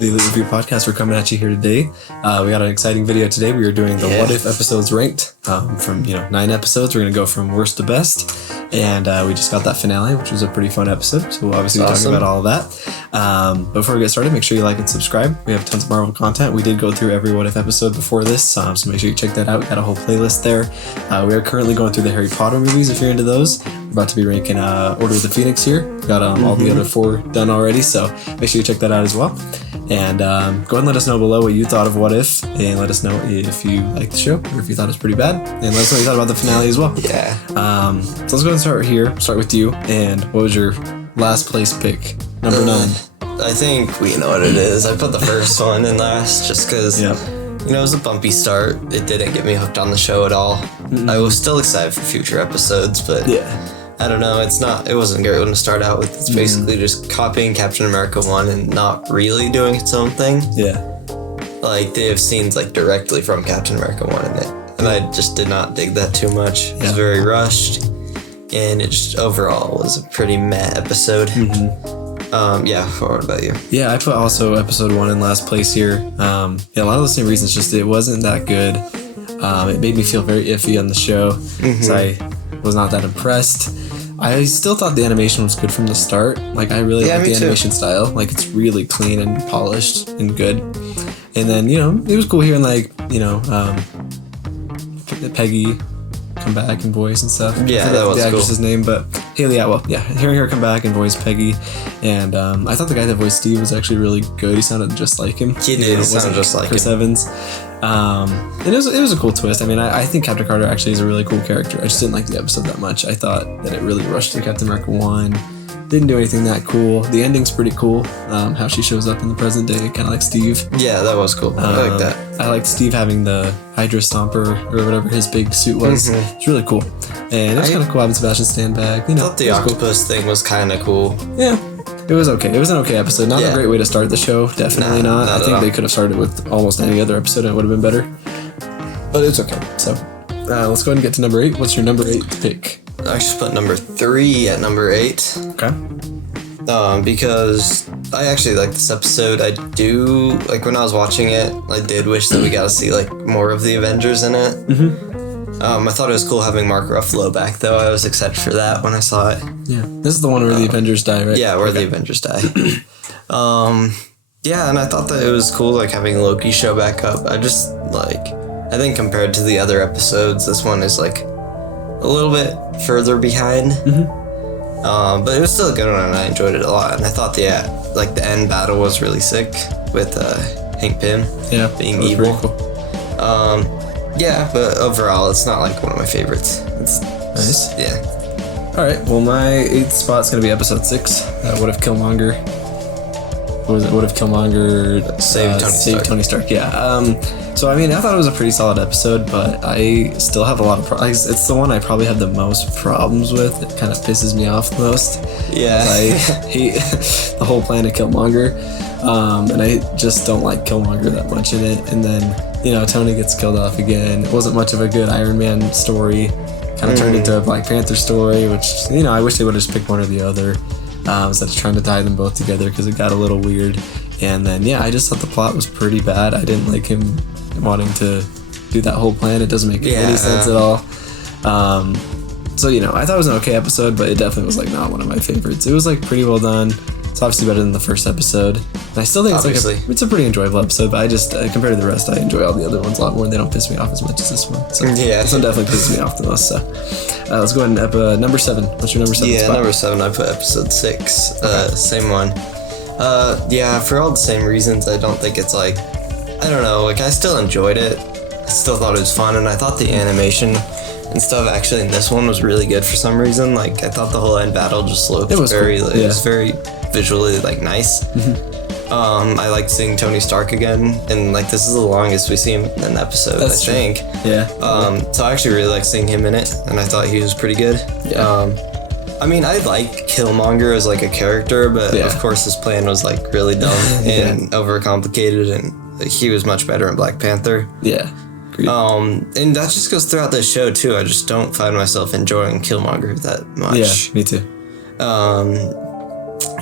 The ELEET Review Podcast. We're coming at you here today. We got an exciting video today. We are doing the What If episodes ranked from 9 episodes. We're going to go from worst to best. And we just got that finale, which was a pretty fun episode. So we'll obviously be talking about all of that. Before we get started, make sure you like and subscribe. We have tons of Marvel content. We did go through every What If episode before this, so make sure you check that out. We got a whole playlist there. We are currently going through the Harry Potter movies if you're into those. We're about to be ranking Order of the Phoenix here. We got all the other 4 done already, so make sure you check that out as well. And go ahead and let us know below what you thought of What If, and let us know if you liked the show or if you thought it was pretty bad, and let us know what you thought about the finale as well. Yeah. So let's go and start here. Start with you. And what was your last place pick? Number 9. I think we know what it is. I put the first one in last just because, it was a bumpy start. It didn't get me hooked on the show at all. I was still excited for future episodes, but I don't know. It wasn't a great one to start out with. It's basically just copying Captain America 1 and not really doing its own thing. Yeah. Like, they have scenes directly from Captain America 1 in it. And I just did not dig that too much. It was very rushed. And it just overall was a pretty meh episode. What about you? Yeah, I put also episode 1 in last place here. A lot of the same reasons, just it wasn't that good. It made me feel very iffy on the show. So I was not that impressed. I still thought the animation was good from the start. Like, I really like the animation style. Like, it's really clean and polished and good. And then, it was cool hearing, Peggy come back and voice and stuff. Yeah, that was the cool. actress's name, but Haley Atwell. Yeah, hearing her come back and voice Peggy. And I thought the guy that voiced Steve was actually really good. He sounded just like him. He did. He sounded just like Chris him. Evans. And it was a cool twist. I mean, I think Captain Carter actually is a really cool character. I just didn't like the episode that much. I thought that it really rushed to Captain America 1. Didn't do anything that cool. The ending's pretty cool. How she shows up in the present day, kind of like Steve. Yeah, that was cool. I like that. I liked Steve having the Hydra Stomper or whatever his big suit was. It's really cool. And it was kind of cool having Sebastian Stan back. I thought the octopus thing was kind of cool. Yeah. It was okay. It was an okay episode. Not a great way to start the show. Definitely not. I think they could have started with almost any other episode and it would have been better. But it's okay. So let's go ahead and get to number 8. What's your number 8 pick? I just put number 3 at number 8. Okay. Because I actually like this episode. I do, when I was watching it, I did wish that we got to see, more of the Avengers in it. I thought it was cool having Mark Ruffalo back, though. I was excited for that when I saw it. Yeah. This is the one where the Avengers die, right? Yeah, where the Avengers die. And I thought that it was cool, having Loki show back up. I just, I think compared to the other episodes, this one is, a little bit further behind. But it was still a good one and I enjoyed it a lot. And I thought the end battle was really sick with Hank Pym being evil. Cool. But overall it's not one of my favorites. It's nice. Yeah. Alright, well my 8th spot's gonna be episode 6. What if Killmonger saved Tony Stark? Yeah. So, I mean, I thought it was a pretty solid episode, but I still have a lot of problems. It's the one I probably have the most problems with. It kind of pisses me off the most. Yeah. I hate the whole plan of Killmonger. And I just don't like Killmonger that much in it. And then, Tony gets killed off again. It wasn't much of a good Iron Man story. Kind of turned into a Black Panther story, which, I wish they would have just picked one or the other. Instead of trying to tie them both together because it got a little weird. And then, I just thought the plot was pretty bad. I didn't like him wanting to do that whole plan. It doesn't make any sense at all. So, I thought it was an okay episode, but it definitely was not one of my favorites. It was pretty well done. It's obviously better than the first episode. And I still think it's a pretty enjoyable episode, but I just, compared to the rest, I enjoy all the other ones a lot more and they don't piss me off as much as this one. So this one definitely pisses me off the most. So let's go ahead and number 7. What's your number 7 spot? Number 7, I put episode 6. Same one. For all the same reasons, I don't think it's I don't know, I still enjoyed it. I still thought it was fun, and I thought the animation and stuff actually in this one was really good for some reason. I thought the whole end battle just looked very, cool. It was very visually, nice. I liked seeing Tony Stark again, and, this is the longest we see him in an episode, I think. Yeah. So I actually really liked seeing him in it, and I thought he was pretty good. Yeah. I mean, I like Killmonger as, a character, but of course his plan was, really dumb and overcomplicated, and he was much better in Black Panther. Yeah. Agreed. And that just goes throughout this show too. I just don't find myself enjoying Killmonger that much. Yeah, me too.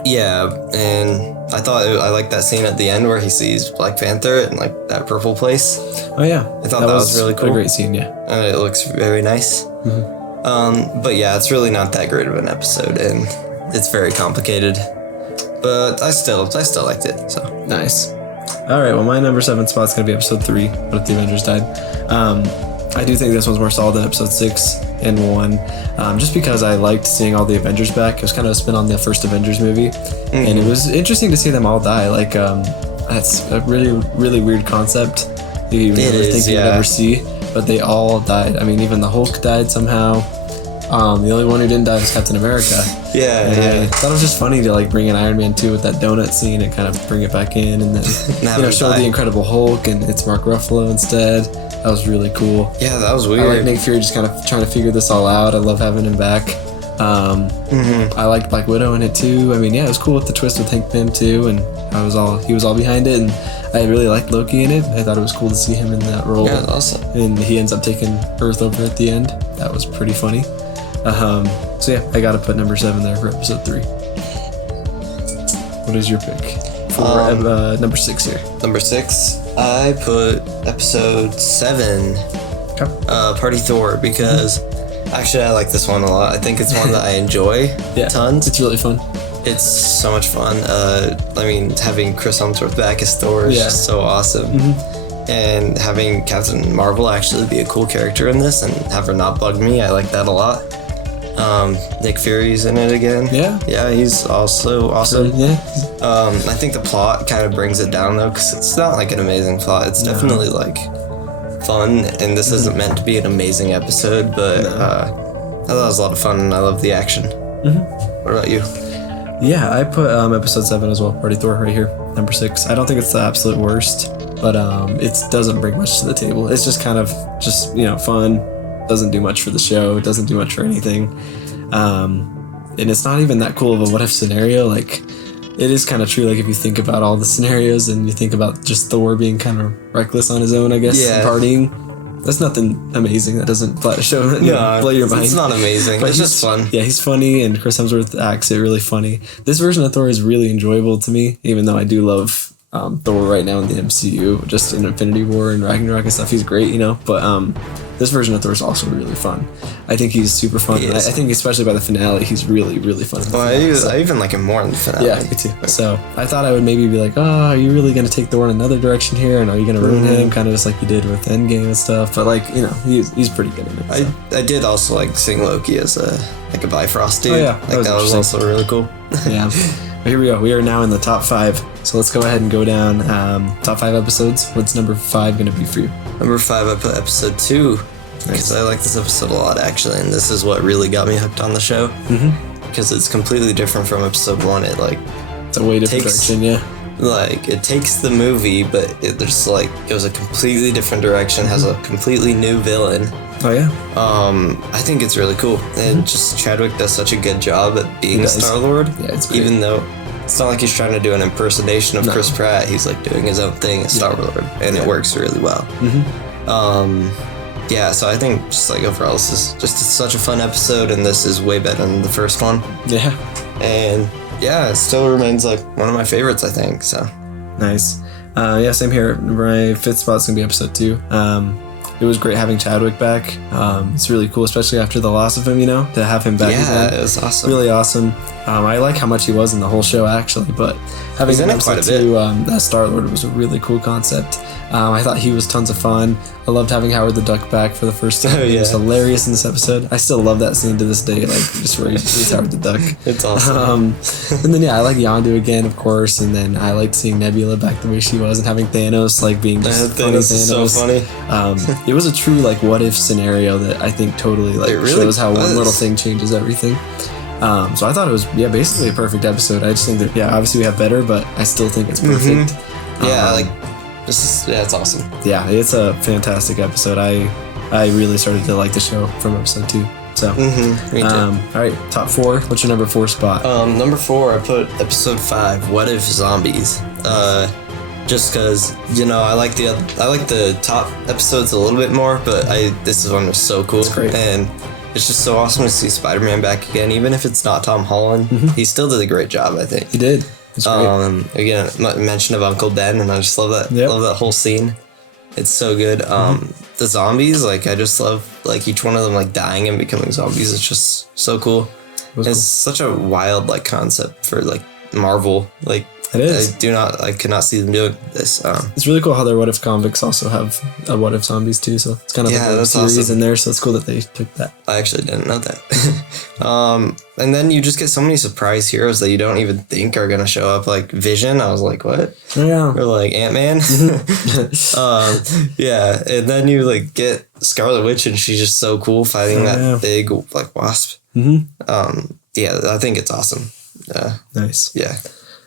Yeah, and I liked that scene at the end where he sees Black Panther in like that purple place. Oh yeah, I thought that was really cool. A great scene, yeah. And it looks very nice. But yeah, it's really not that great of an episode, and it's very complicated. But I still liked it. So nice. All right, well, my number 7 spot's gonna be episode 3. What if the Avengers died? I do think this one's more solid than episode 6 and 1, just because I liked seeing all the Avengers back. It was kind of a spin on the first Avengers movie, and it was interesting to see them all die. Like, that's a really, really weird concept you never think you'd ever see, but they all died. I mean, even the Hulk died somehow. The only one who didn't die was Captain America. Yeah. I thought it was just funny to like bring in Iron Man 2 with that donut scene and kind of bring it back in, and then show the Incredible Hulk and it's Mark Ruffalo instead. That was really cool. Yeah, that was weird. I like Nick Fury just kind of trying to figure this all out. I love having him back. I liked Black Widow in it too. I mean, yeah, it was cool with the twist with Hank Pym too, and he was all behind it, and I really liked Loki in it. I thought it was cool to see him in that role. Yeah, awesome. And he ends up taking Earth over at the end. That was pretty funny. So yeah, I gotta put number 7 there for episode 3. What is your pick for number 6 here? Number 6, I put episode 7, Party Thor, because actually I like this one a lot. I think it's one that I enjoy tons. It's really fun. It's so much fun. I mean, having Chris Hemsworth back as Thor is just so awesome. And having Captain Marvel actually be a cool character in this and have her not bug me, I like that a lot. Nick Fury's in it again. Yeah, he's also awesome. I think the plot kind of brings it down though, because it's not like an amazing plot. It's definitely like fun, and this isn't meant to be an amazing episode, but I thought it was a lot of fun, and I love the action. What about you? Yeah, I put episode 7 as well, Party Thor, right here, number 6. I don't think it's the absolute worst, but it doesn't bring much to the table. It's just kind of fun. Doesn't do much for the show. It doesn't do much for anything. And it's not even that cool of a what if scenario. Like, it is kind of true. Like, if you think about all the scenarios and you think about just Thor being kind of reckless on his own, I guess, and partying, that's nothing amazing. That doesn't blow your mind. It's not amazing. But it's just fun. Yeah, he's funny, and Chris Hemsworth acts it really funny. This version of Thor is really enjoyable to me, even though I do love Thor right now in the MCU, just in Infinity War and Ragnarok and stuff. He's great, but this version of Thor is also really fun. I think he's super fun. I think especially by the finale, he's really, really fun. I even like him more in the finale. Yeah, me too. So I thought I would maybe be like, are you really going to take Thor in another direction here? And are you going to ruin him? Kind of just like you did with Endgame and stuff. But he's pretty good in it. So. I did also like seeing Loki as a Bifrost dude. Oh yeah. That was also really cool. Yeah. But here we go. We are now in the top 5. So let's go ahead and go down top 5 episodes. What's number 5 going to be for you? Number 5, I put episode 2. Because I like this episode a lot, actually, and this is what really got me hooked on the show. Because it's completely different from episode 1. It's a way different direction, Like, it takes the movie, but it was a completely different direction, has a completely new villain. Oh, yeah? I think it's really cool. And just Chadwick does such a good job at being Star-Lord. Yeah, it's great. Even though it's not like he's trying to do an impersonation of Chris Pratt. He's, like, doing his own thing as Star-Lord, and it works really well. Yeah, so I think just like overall, this is just such a fun episode, and this is way better than the first one. Yeah. And yeah, it still remains like one of my favorites, I think, so. Nice. Yeah, same here. My 5th spot's gonna be episode 2. It was great having Chadwick back. It's really cool, especially after the loss of him, to have him back again. Yeah, it was awesome. Really awesome. I like how much he was in the whole show, actually, but having him episode 2, that Star-Lord was a really cool concept. I thought he was tons of fun. I loved having Howard the Duck back for the first time. He was hilarious in this episode. I still love that scene to this day, like just where he's Howard the Duck. It's awesome. And then I like Yondu again, of course, and then I liked seeing Nebula back the way she was and having Thanos like being just funny Thanos. Is so funny. It was a true like what if scenario that I think totally shows how one little thing changes everything. So I thought it was basically a perfect episode. I just think that obviously we have better, but I still think it's perfect. It's awesome. Yeah, it's a fantastic episode. I really started to like the show from episode 2. So, me too. All right, top 4. What's your number 4 spot? Number 4, I put episode 5. What if zombies? Just because I like the top episodes a little bit more, but this one was so cool. It's great. And it's just so awesome to see Spider-Man back again, even if it's not Tom Holland. He still did a great job, I think. He did. It's great. Again, mention of Uncle Ben, and I just love that. Love that whole scene. It's so good. The zombies, like, I just love, like, each one of them, like, dying and becoming zombies. It's just so cool. It's such a wild, like, concept for, like, Marvel. Like, it is. I could not see them doing this. It's really cool how their What If comics also have a What If Zombies too, so it's kind of like a series awesome. In there, so it's cool that they took that. I actually didn't know that. And then you just get so many surprise heroes that you don't even think are going to show up, like Vision. I was like, what? Yeah. Or like Ant-Man. Yeah, and then you like get Scarlet Witch, and she's just so cool fighting that big like wasp. Yeah, I think it's awesome. Nice. Yeah.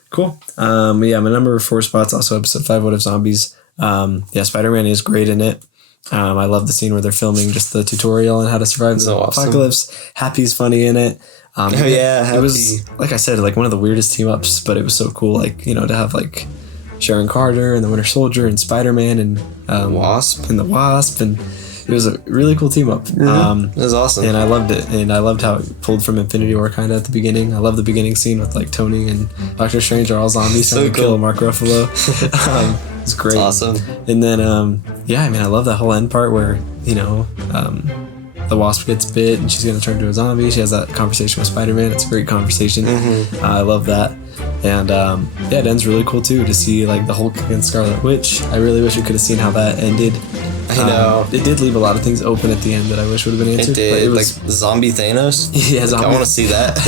Cool. My number 4 spot's also episode 5, What If Zombies. Spider-Man is great in it. I love the scene where they're filming just the tutorial on how to survive the apocalypse. Happy's funny in it. It was, like I said, like one of the weirdest team ups, but it was so cool, like, you know, to have like Sharon Carter and the Winter Soldier and Spider-Man and Wasp. And the Wasp, and it was a really cool team up. It was awesome. And I loved it. And I loved how it pulled from Infinity War kind of at the beginning. I love the beginning scene with like Tony and Doctor Strange are all zombies trying to kill Mark Ruffalo. It's great. It's awesome. And then, I love that whole end part where, you know, the Wasp gets bit and she's going to turn into a zombie. She has that conversation with Spider-Man. It's a great conversation. I love that. And it ends really cool too to see like the Hulk against Scarlet Witch. I really wish we could have seen how that ended. I know. It did leave a lot of things open at the end that I wish would have been answered. It did. Like zombie Thanos. Yeah, I want to see that.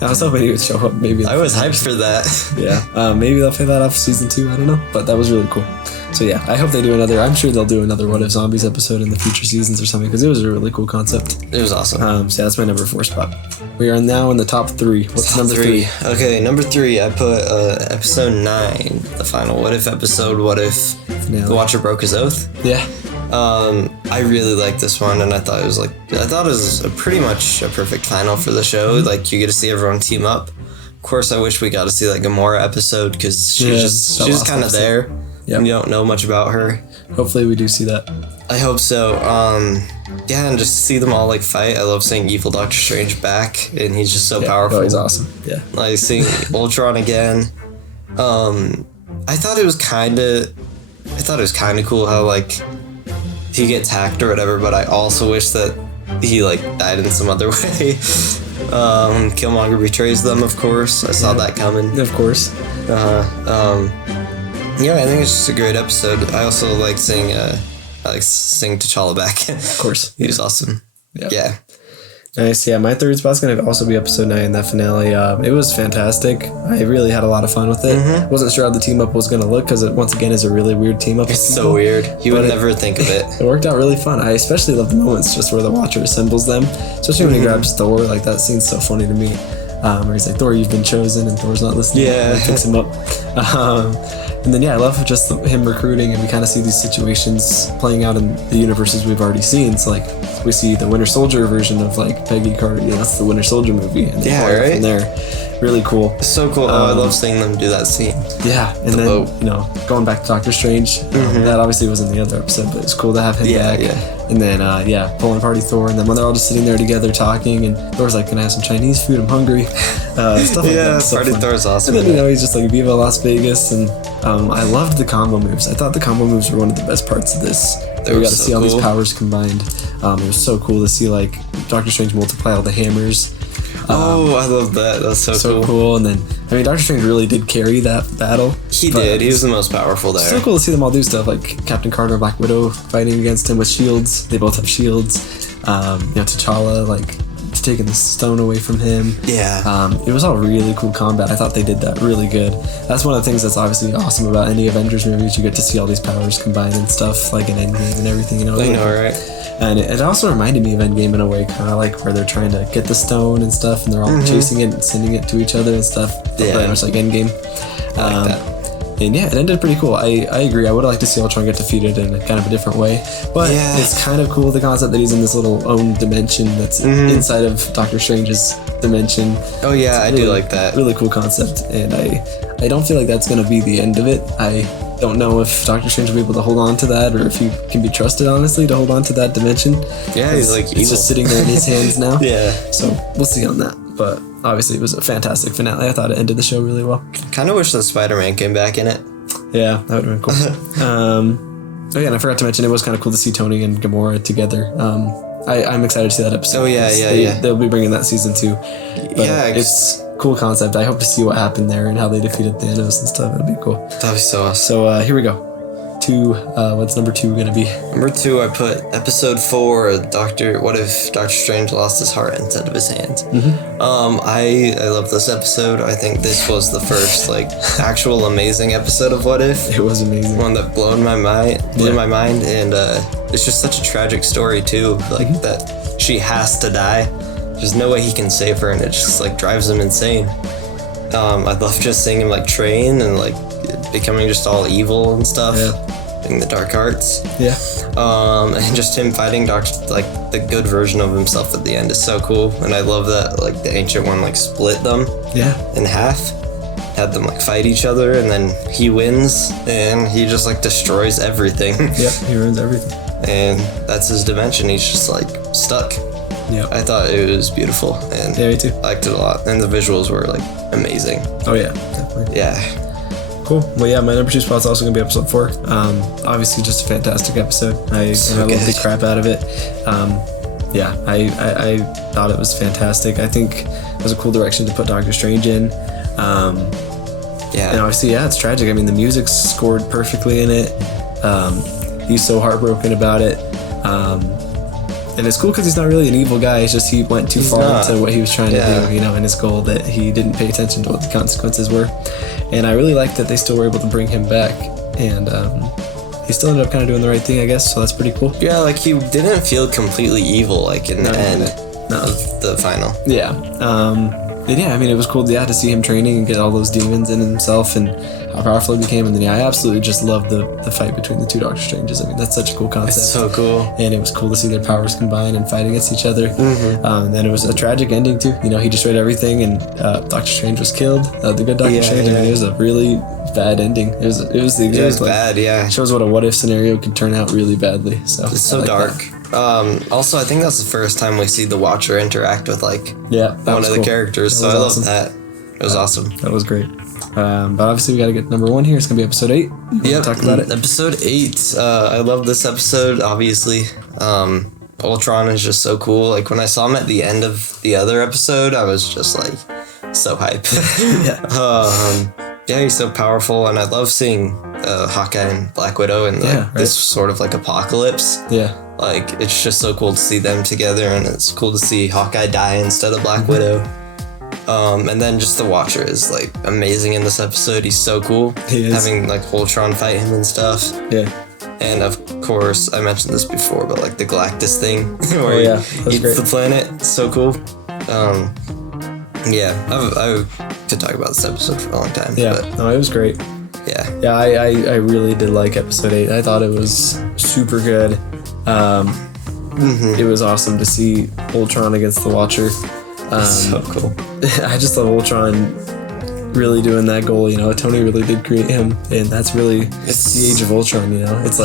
I was hoping he would show up maybe. I was hyped for that. Yeah. Maybe they'll pay that off season 2. I don't know. But that was really cool. So yeah, I hope they do another. I'm sure they'll do another What If Zombies episode in the future seasons or something, because it was a really cool concept. It was awesome. So yeah, that's my number 4 spot. We are now in the top 3. What's top number 3? Okay, number 3, I put episode 9, the final What If episode. What if the Watcher broke his oath? Yeah. I really liked this one, and I thought it was pretty much a perfect final for the show. Like, you get to see everyone team up. Of course, I wish we got to see like a Gamora episode, because she's just kind of there. Yep. You don't know much about her. Hopefully we do see that. I hope so. And just see them all like fight. I love seeing evil Doctor Strange back, and he's just so powerful. Oh, he's awesome. Yeah. Like seeing Ultron again. I thought it was kind of cool how like he gets hacked or whatever, but I also wish that he like died in some other way. Killmonger betrays them, of course. I saw that coming. Of course. Yeah, I think it's just a great episode. I also like seeing T'Challa back. Of course. He was awesome. Yeah. Nice. Yeah, my 3rd spot's going to also be episode 9, that finale. It was fantastic. I really had a lot of fun with it. Wasn't sure how the team up was going to look, because it, once again, is a really weird team up. It's so weird. You would never think of it. It worked out really fun. I especially love the moments just where the Watcher assembles them, especially when he grabs Thor. Like, that scene's so funny to me. Where he's like, Thor, you've been chosen, and Thor's not listening. Yeah. And picks him up. And then, I love just him recruiting, and we kind of see these situations playing out in the universes we've already seen. So, like, we see the Winter Soldier version of, like, Peggy Carter. Yeah, that's the Winter Soldier movie. And right? From there. Really cool. It's so cool. I love seeing them do that scene. Yeah, and then, you know, going back to Doctor Strange, that obviously was in the other episode, but it's cool to have him back. Yeah. And then, pulling party Thor, and then when they're all just sitting there together talking, and Thor's like, can I have some Chinese food? I'm hungry. Stuff like that. Party Thor's awesome. And then, you know, he's just like, Viva Las Vegas, and I loved the combo moves. I thought the combo moves were one of the best parts of this. We got to see all these powers combined. It was so cool to see, like, Doctor Strange multiply all the hammers. I love that. That's so cool. And then, I mean, Doctor Strange really did carry that battle. He did. He was the most powerful there. It's so cool to see them all do stuff, like Captain Carter and Black Widow fighting against him with shields. They both have shields. T'Challa, like, taking the stone away from him. Yeah. It was all really cool combat. I thought they did that really good. That's one of the things that's obviously awesome about any Avengers movies. You get to see all these powers combined and stuff, like in Endgame and everything, you know. I know, right? And it also reminded me of Endgame in a way, kind of like where they're trying to get the stone and stuff, and they're all chasing it and sending it to each other and stuff. Yeah. Very much like Endgame. I like that. And yeah, it ended pretty cool. I agree. I would like to see Ultron get defeated in kind of a different way. But it's kind of cool, the concept that he's in this little own dimension that's inside of Doctor Strange's dimension. Oh yeah, I do like that. Really cool concept. And I don't feel like that's going to be the end of it. I don't know if Doctor Strange will be able to hold on to that, or if he can be trusted, honestly, to hold on to that dimension. Yeah, he's like It's just sitting there in his hands now. Yeah. So we'll see on that. But obviously, it was a fantastic finale. I thought it ended the show really well. Kind of wish that Spider-Man came back in it. Yeah, that would have been cool. Oh yeah, and I forgot to mention, it was kind of cool to see Tony and Gamora together. I'm excited to see that episode. Oh yeah. They'll be bringing that season 2. Yeah, it's a cool concept. I hope to see what happened there and how they defeated Thanos and stuff. That'd be cool. That'd be so awesome. So here we go. 2. What's number 2 gonna be? Number 2, I put episode 4. What if Doctor Strange lost his heart instead of his hands? I love this episode. I think this was the first actual amazing episode of What If. It was amazing. One that blew my mind, and it's just such a tragic story too. That she has to die. There's no way he can save her, and it just drives him insane. I love just seeing him train and becoming just all evil and stuff. In the dark arts. Yeah. And just him fighting the good version of himself at the end is so cool. And I love that the ancient one split them in half, had them fight each other, and then he wins and he just destroys everything. Yep, he ruins everything. And that's his dimension. He's just stuck. Yeah. I thought it was beautiful, and me too. Liked it a lot. And the visuals were amazing. Oh yeah, definitely. Yeah. Cool. Well, yeah, my number 2 spot's also gonna be episode 4. Obviously, just a fantastic episode. I love the crap out of it. I thought it was fantastic. I think it was a cool direction to put Doctor Strange in. And obviously, it's tragic. I mean, the music's scored perfectly in it. He's so heartbroken about it. And it's cool because he's not really an evil guy. It's just he went too far into what he was trying to do, in his goal, that he didn't pay attention to what the consequences were. And I really liked that they still were able to bring him back. And he still ended up kind of doing the right thing, I guess. So that's pretty cool. Yeah, he didn't feel completely evil in the end of the final. Yeah. And yeah, I mean, it was cool, to see him training and get all those demons in himself and how powerful he became. And then, I absolutely just loved the fight between the 2 Doctor Stranges. I mean, that's such a cool concept. It's so cool. And it was cool to see their powers combine and fight against each other. And then it was a tragic ending, too. He destroyed everything, and Doctor Strange was killed. The good Doctor Strange. I mean, it was a really bad ending. It was the exact, it was bad, yeah. Shows what a what-if scenario could turn out really badly. So it's so dark. Also, I think that's the first time we see the Watcher interact with one of the characters. So I love that. It was awesome. That was great. But obviously we got to get number 1 here. It's gonna be episode 8. Talk about it. Episode 8. I love this episode. Obviously, Ultron is just so cool. When I saw him at the end of the other episode, I was just so hype. He's so powerful, and I love seeing Hawkeye and Black Widow in this sort of apocalypse. Yeah. It's just so cool to see them together, and it's cool to see Hawkeye die instead of Black Widow. And then just the Watcher is amazing in this episode. He's so cool. He is. Having Ultron fight him and stuff. Yeah. And of course, I mentioned this before, but the Galactus thing where he eats the planet. It's so cool. I could talk about this episode for a long time. Yeah. No, it was great. Yeah. Yeah, I really did like episode 8. I thought it was super good. It was awesome to see Ultron against the Watcher. So cool. I just love Ultron really doing that goal. Tony really did create him, and that's really the age of Ultron. It's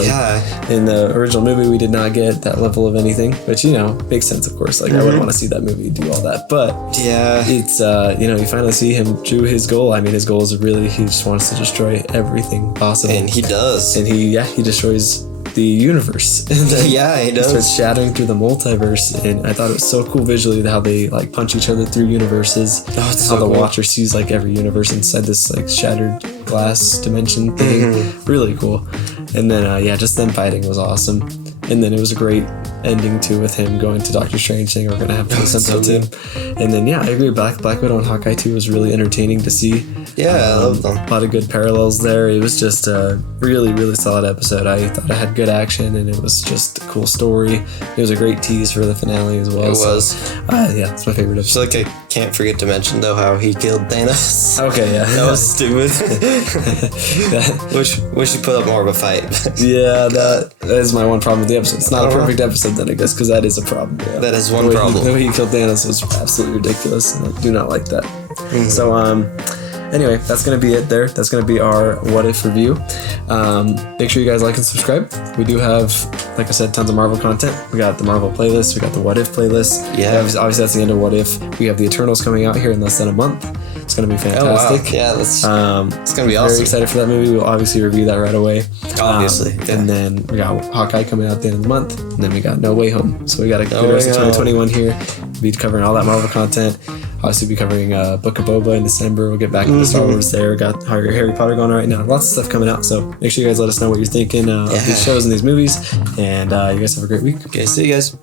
in the original movie we did not get that level of anything, which makes sense, of course. I wouldn't want to see that movie do all that, but it's you finally see him do his goal. I mean, his goal is really, he just wants to destroy everything possible, and he does. And he destroys the universe. He does. He starts shattering through the multiverse, and I thought it was so cool visually how they punch each other through universes. Oh, it's how so the cool. Watcher sees every universe inside this shattered glass dimension thing. Really cool. And then just them fighting was awesome. And then it was a great ending too, with him going to Doctor Strange saying we're gonna have to do something too. And then I agree, Black Widow and Hawkeye too was really entertaining to see. I love them. A lot of good parallels there. It was just a really, really solid episode. I thought it had good action, and it was just a cool story. It was a great tease for the finale as well. It was. It's my favorite episode. I can't forget to mention though how he killed Thanos. Okay, yeah. That was stupid. Wish he put up more of a fight. That is my one problem with the episode. It's not a perfect episode then, I guess, because that is a problem. Yeah. That is one problem. The way he killed Thanos was absolutely ridiculous, and I do not like that. So, anyway, that's going to be it there. That's going to be our What If review. Make sure you guys like and subscribe. We do have, like I said, tons of Marvel content. We got the Marvel playlist. We got the What If playlist. Yeah. Obviously, that's the end of What If. We have the Eternals coming out here in less than a month. It's going to be fantastic. Oh, wow. Yeah, it's going to be awesome. Very excited for that movie. We'll obviously review that right away. Obviously. And then we got Hawkeye coming out at the end of the month. And then we got No Way Home. So we got a good rest of 2021 here. We'll be covering all that Marvel content. Obviously, be covering Book of Boba in December. We'll get back into Star Wars there. We got Harry Potter going on right now. Lots of stuff coming out. So make sure you guys let us know what you're thinking of these shows and these movies. And you guys have a great week. Okay, see you guys.